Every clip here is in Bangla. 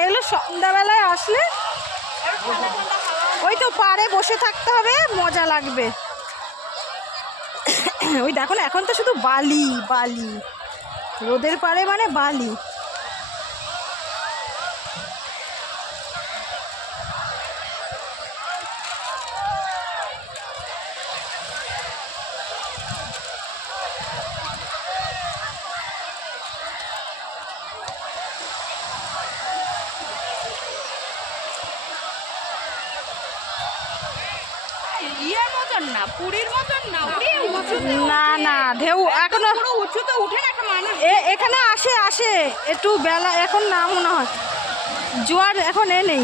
এগুলো সন্ধ্যাবেলায় আসলে ওই তো পাড়ে বসে থাকতে হবে, মজা লাগবে। ওই দেখো না, এখন তো শুধু বালি বালি, রোদের পাড়ে মানে বালি। ইয়ের মতন না, পুরীর মতন না, না না, ঢেউ এখনো উঁচুতে উঠে না একটা মানুষ এখানে আসে আসে একটু বেলা, এখন না মনে হয় জোয়ার এখন নেই,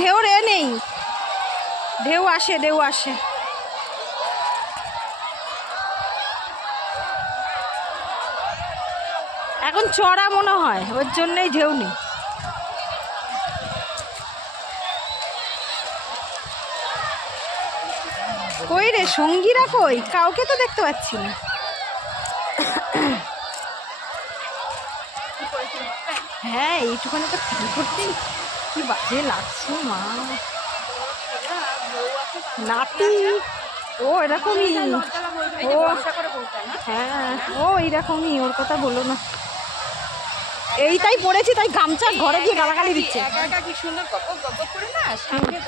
ঢেউর নেই, ঢেউ আসে ঢেউ আসে। এখন চড়া মনে হয়, ওর জন্যই ঢেউ নেই। কই রে সঙ্গীরা, কই কাউকে তো দেখতে পাচ্ছি না। হ্যাঁ এইটুখানি তো ফিল করছি, কি বাজে লাগছে মা। নাতি ও এরকমই, ও হ্যাঁ ও এইরকমই, ওর কথা বলো না। এইটাই পড়েছি তাই গামছা ঘরে গিয়ে গালাগালি দিচ্ছে। একা একা কি সুন্দর গপ গপ করে না সামনে